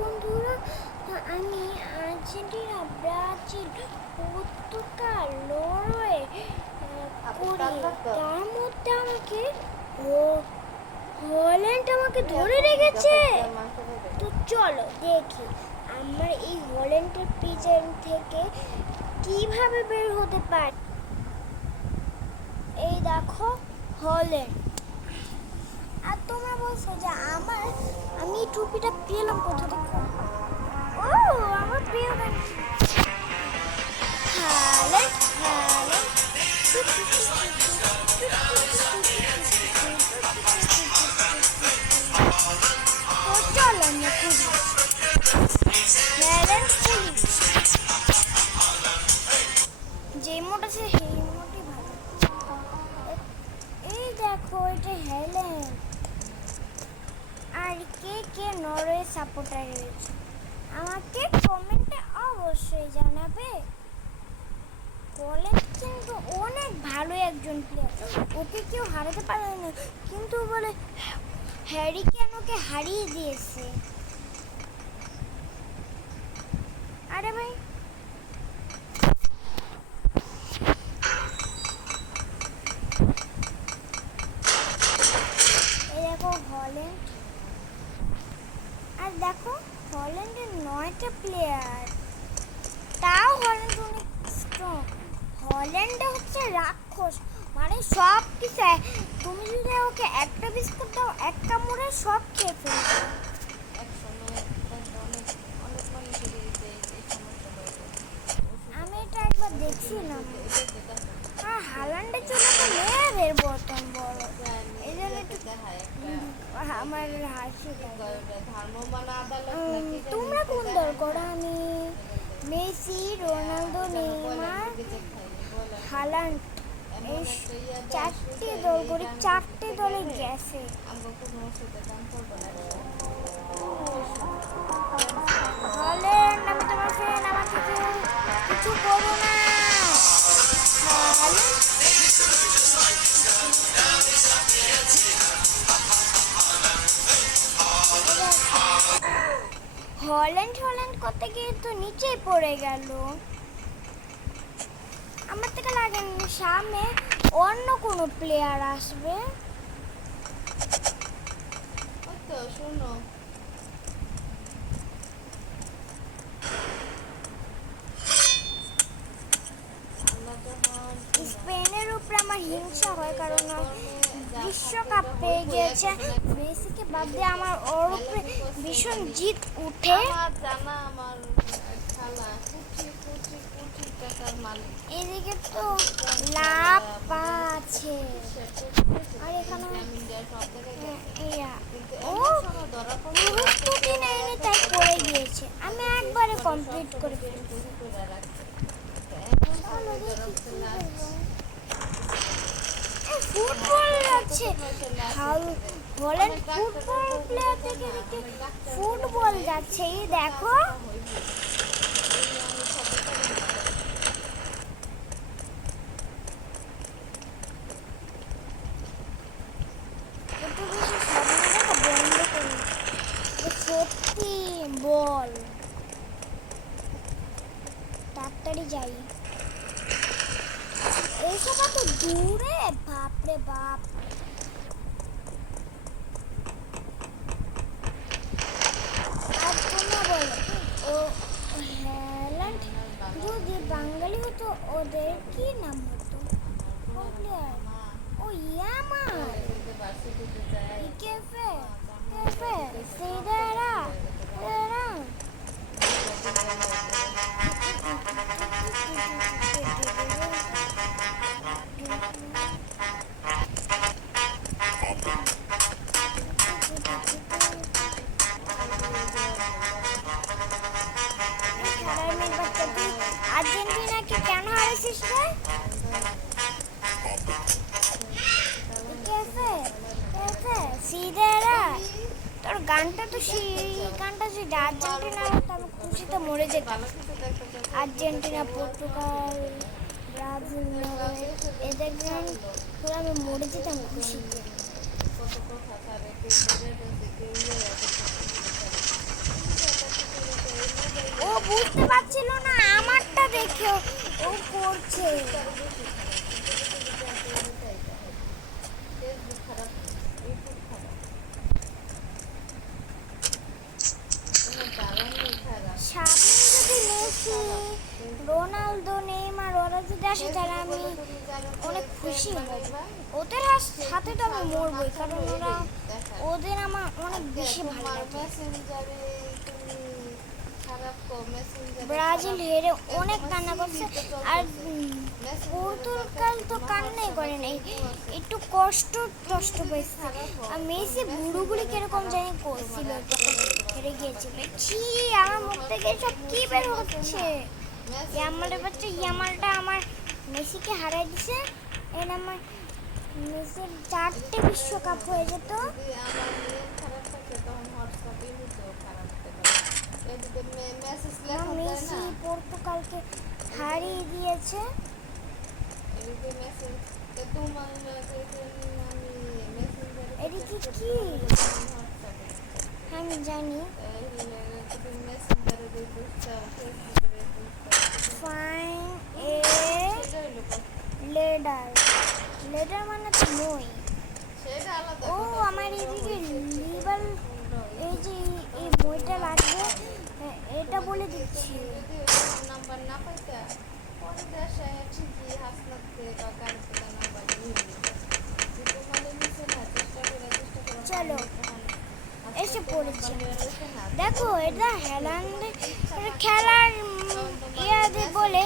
বন্ধুরা, আমি Argentina, Brazil, Portugal, Norway করি। তার মধ্যে আমাকে হল্যান্ড আমাকে ধরে রেখেছে। তো চলো দেখি আমরা এই হল্যান্ডের পিছন থেকে কিভাবে বের হতে পারি। এই দেখো হল্যান্ড। আর তোমরা বলছো যে আমি টুপিটা পেলাম কোথা থেকে? ও আমার প্রিয় গান হ্যালেন্ড হ্যালেন্ড। তো চলো আমরা খুঁজি হ্যালেন্ড পুলিশ। যে মোট আছে সেই মোটই ভালো। এই দেখো এটা হ্যালেন্ড। আর কে কে নরওয়ে সাপোর্টার রয়েছে আমাকে কমেন্টে অবশ্যই জানাবে। হল্যান্ড কিন্তু অনেক ভালো একজন প্লেয়ার, ওকে কেউ হারাতে পারে না। কিন্তু বলে হ্যারি কেন ওকে হারিয়ে দিয়েছে। আরে ভাই এই দেখো হল্যান্ড। আর দেখো হল্যান্ডের 9টা প্লেয়ার, তাও হল্যান্ড অনেক স্ট্রং। হল্যান্ডে হচ্ছে রাক্ষস, মানে সব কিছু তুমি যদি ওকে একটা বিস্কুট দাও এক কামড়ে সব খেয়ে ফেলবে। আমি এটা একবার দেখছিলাম। আর হল্যান্ডের জন্য তো মেয়েদের বর্তন বড়, এই জন্য একটু আমার হাসি লাগে। তোমরা কোন দল করো? আমি মেসি, রোনালদো, নেইমার, হল্যান্ড এই 4টে দল করি। 4টে দলে গেছে। হল্যান্ড আমি তোমার ফ্রেন্ড, আমাকে কেউ কিছু করো না। হল্যান্ড করতে গিয়ে তো নিচেই পড়ে গেল। আমার থেকে লাগে সামনে অন্য কোনো প্লেয়ার আসবে। শোনো স্পেনের উপরে আমার হিংসা হয়, কারণ বিশ্বকাপ পেয়ে গিয়েছে। মেসিকে বাদ দিয়ে আমার ওর উপরে ভীষণ জিত উঠে। এদিকে তো লাভ আছে, আর এখানে ও প্রস্তুতি নেয়নি তাই পড়ে গিয়েছে। আমি একবারে কমপ্লিট করে ফেলছি। ফুটবল যাচ্ছে, হল্যান্ড ফুটবল প্লেয়ার থেকে ফুটবল যাচ্ছে। এই দেখো সত্যি বল তাড়াতাড়ি যাই। এইসব এত দূরে, বাপরে বাপ। আর তোমরা বলো ও হল্যান্ড যদি বাঙালি হতো ওদের কি নাম হতো? কোন প্লেয়ার? ও ইয়ামাল, কেফে কেফে সিদারা এরা। আর্জেন্টিনাকে কেন হারিয়েছিস রে? তোর গানটা তো সেই গানটা যদি আর্জেন্টিনা হতো আমি খুশিতে মরে যেতাম। আর্জেন্টিনা, পর্তুগাল, ব্রাজিল, নরওয়ে এদের গান করে আমি মরে যেতাম খুশিতে। বুঝতে পারছিল না আমারটা দেখে ও করছে। সামনে যদি মেসি, রোনালদো, নেইমার ওরা যদি আসে তাহলে আমি অনেক খুশি হব। ওদের সাথে তো আমি মরবই, কারণ ওদের আমার অনেক বেশি ভালো লাগে। ব্রাজিল হেরে অনেক কান্না করছে, আর পর্তুগাল তো কান্নাই করে নাই, একটু কষ্ট পেয়েছে। আর মেসি বুড়োগুলি কিরকম জানি করছিল যখন হেরে গিয়েছিল। ছি, আমার মুখ থেকে সব কি বের হচ্ছে। ইয়ামালের বাচ্চা ইয়ামালটা আমার মেসিকে হারাই দিছে। এর আমার মেসির 4টে বিশ্বকাপ হয়ে যেত। মেসি পর্তুগালকে হারিয়ে দিয়েছে। এদিকে কি আমি জানি। ফাইন এ লেডার, লেডার মানে তো মই। ও আমার এদিকে লিবাল, এই যে এই বইটা লাগবে এটা বলে দিচ্ছি। চলো এসে পড়েছি। দেখো এটা হ্যালান্ডে খেলার ইয়াদের বলে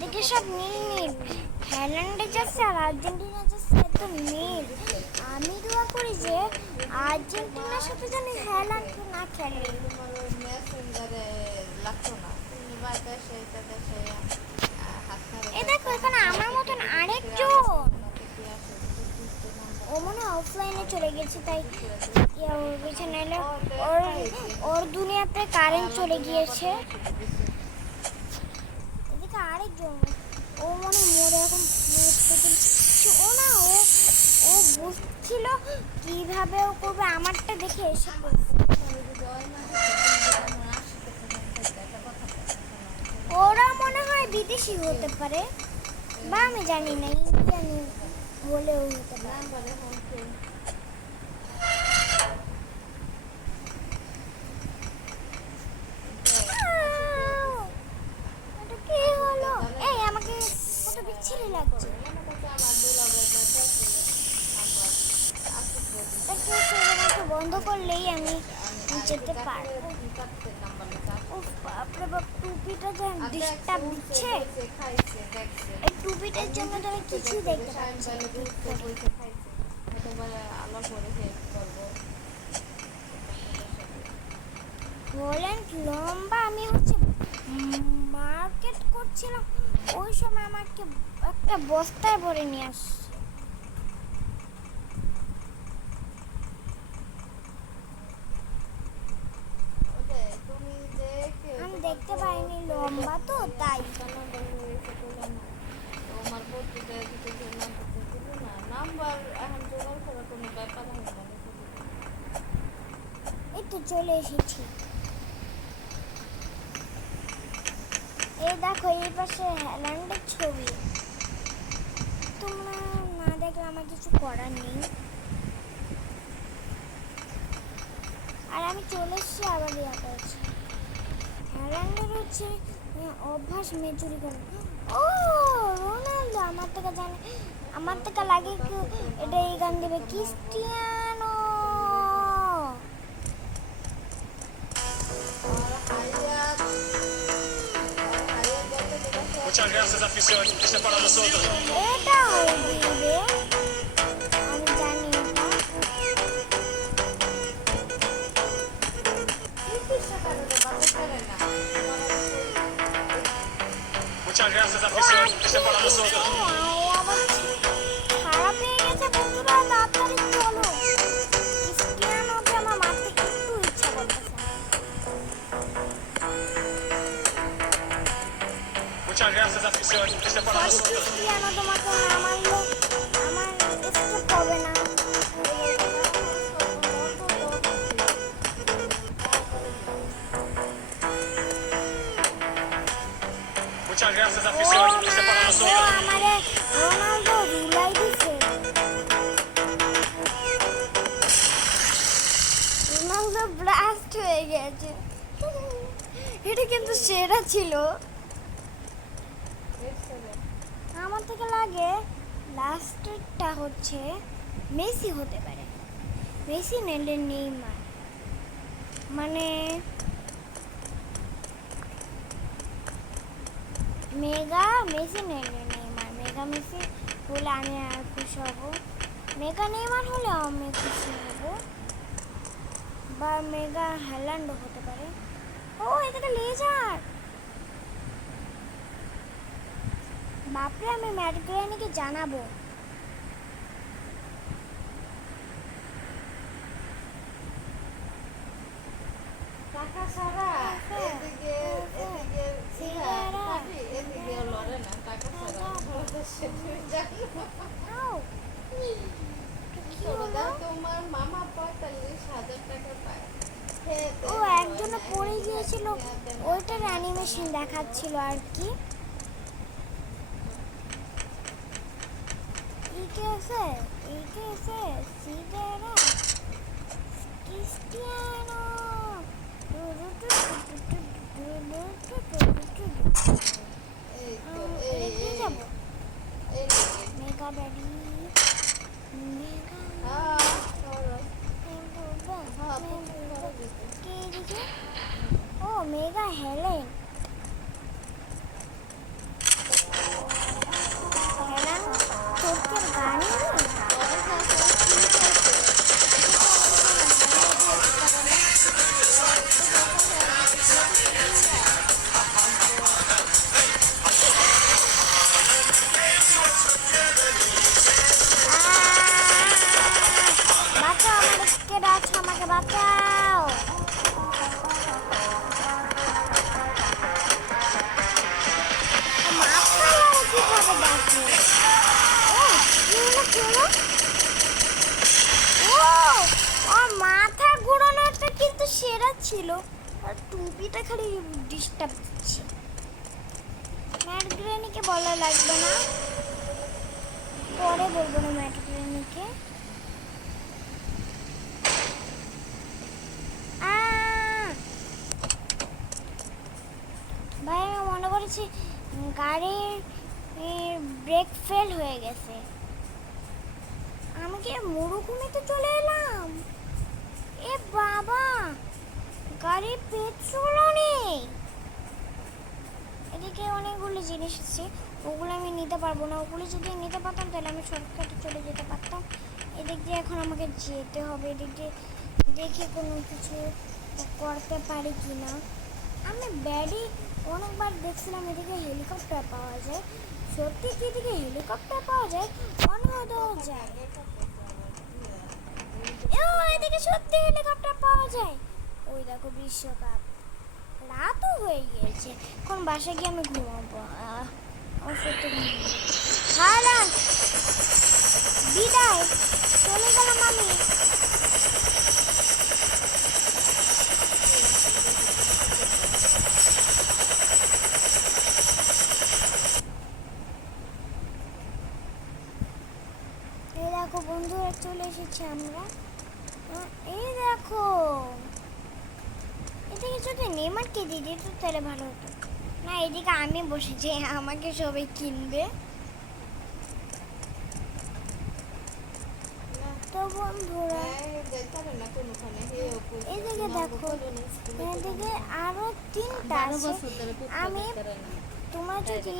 দেখে সব নীল। হ্যালান্ডে যাচ্ছে আর আর্জেন্টিনা যাচ্ছে এত নীল। আমি দোয়া করি যে আর্জেন্টিনার সাথে যেন হ্যালান্ড না খেলে। এ দেখো এখানে আমার মতন আরেকজন, ও মনে অফলাইনে চলে গেছে, তাই বিছানা এলো। ওর দুনিয়াতে কারেন্ট চলে গিয়েছে। এদিকে আরেকজন, ও মনে মরে এখন ও না, ও বুঝছিল কিভাবে ও করবে, আমারটা দেখে এসে পড়ছে। ওরা মনে হয় বিদেশি হতে পারে, বা আমি জানি না, ইন্ডিয়ান হলেও হতে পারে। কি হলো? এই আমাকে কত বিচ্ছিরি লাগছে। বন্ধ করলেই আমি যেতে পারবো। বাপরে বাপ, টুপিটা যে ডিস্টার্ব দিচ্ছে। এই টুপিটার জন্য তো আমি কিছুই দেখতে পাচ্ছি। হল্যান্ড লম্বা, আমি হচ্ছে মার্কেট করছিলাম, ওই সময় আমাকে একটা বস্তায় ভরে নিয়ে আসছে। আমি দেখতে পাইনি, লম্বা তো তাই। এই তো চলে এসেছি। এই দেখো এই পাশে হ্যালান্ডের ছবি। তোমরা না দেখলে আমার কিছু করার নেই। আর আমি চলে এসেছি আবার ইয়া করেছি। হ্যালান্ডের হচ্ছে অভ্যাস মেচুরি করে। ও রোনালদো আমার থেকে জানে, আমার থেকে লাগে কেউ এটা এই গান দেবে, Cristiano. Muchas gracias, afición. Este es para nosotros. এটা দিবে, আমি জানি এটা। Muchas gracias, afición. Este es para nosotros. খারাপ হয়ে গেছে বন্ধুরা, তাড়াতাড়ি চলো। ক্রিস্টিয়ানোকে আমার মারতে একটু ইচ্ছা করতেছে। Muchas gracias, afición. Este es para nosotros. Cristiano তোমাকে না মারলে আমার স্টেপ হবে না। graças, ও afición, este para মা গো, nosotros. আমারে রোনালদো রুলাই দিছে। রোনালদো ব্লাস্ট হয়ে গেছে। এটা কিন্তু সেরা ছিল। আমার থেকে লাগে লাস্টেরটা হচ্ছে মেসি হতে পারে, মেসি নাহলে নেইমার, মানে মেগা মেসি নাহলে নেইমার। মেগা মেসি হলে আমি আর খুশি হব, মেগা নেইমার হলে আমি খুশি হব, বা মেগা হ্যালান্ডও হতে পারে। ও এটাকে লেজার, বাপরে আমি ম্যাট গ্রেনিকে জানাবো। টাকা ছাড়া এদিকে এদিকে সিঙ্গারা। ভাবি এদিকে লড়ে না টাকা ছাড়া তুমি জানো আও, কি হলো? সরদা তোমার মামা 45,000 টাকা পায় খেতে ও একজনে পড়ে গিয়েছিল, ওইটার অ্যানিমেশন দেখাচ্ছিল আর কি। ইকেছে ইকেছে সিডেরা ক্রিস্টিয়ানো। এই তো এই এই যাবো এই মেগা ব্যাডি, মেগা হ্যাঁ চলো হ্যাঁ কে দেখি। ও মেগা হেলেন, হেলেন তোর গানই নেই? বাঁচাও, আমাদেরকে ডাকছো, আমাকে বাঁচাও। মাথায় কিভাবে ডাকে? ও কি হলো, কি হলো? ও ওর মাথা ঘোরানোটা কিন্তু সেরা ছিল, আর টুপিটা খালি ডিস্টার্ব দিচ্ছে। ম্যাট গ্রেনিকে বলা লাগবে না, পরে বলবো না ম্যাট গ্রেনিকে। ভাই আমি মনে করেছি গাড়ির ব্রেক ফেল হয়ে গেছে, আমি কি মরুভূমিতে চলে এলাম? এ বাবা, গাড়ির পেট্রোলও নেই। এদিকে অনেকগুলো জিনিস আছে, ওগুলো আমি নিতে পারবো না। ওগুলো যদি নিতে পারতাম তাহলে আমি শর্টকাটে চলে যেতে পারতাম। এদিক দিয়ে এখন আমাকে যেতে হবে, এদিক দিয়ে দেখে কোনো কিছু করতে পারি কি না। আমি ব্যাডি অনেকবার দেখছিলাম এদিকে হেলিকপ্টার পাওয়া যায়, সত্যি কি এদিকে হেলিকপ্টার পাওয়া যায়? মনে হতেও যায়, এদিকে সত্যি হেলিকপ্টার পাওয়া যায়। ওই দেখো বিশ্বকাপ, রাতও হয়ে গিয়েছে, এখন বাসায় গিয়ে আমি ঘুমাবো। আমার সত্যি হারান বিদায়, চলে গেলাম আমি। এই দেখো বন্ধুরা চলে এসেছি আমরা। এই দেখো এদিকে যদি নেইমারকে দিয়ে দিত তাহলে ভালো হতো। না এদিকে আমি বসেছি, আমাকে সবাই কিনবে। তো বন্ধুরা এদিকে দেখো, এদিকে আরো 3টা আছে। আমি তোমার যদি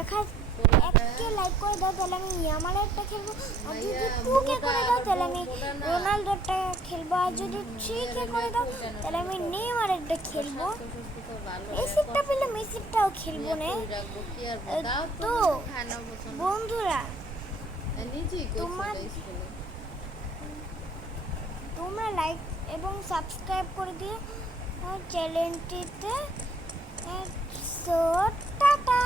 এককে লাইক করে দাও তাহলে আমি ইয়ামালেরটা খেলবো, আর যদি 2K করে দাও তাহলে আমি রোনালদোরটা খেলবো, আর যদি 3K করে দাও তাহলে আমি নেইমারেরটা খেলবো। মেসিরটা পেলে মেসিরটাও খেলবো না। তো বন্ধুরা তোমরা লাইক এবং সাবস্ক্রাইব করে দিও চ্যানেলটিতে। So tata.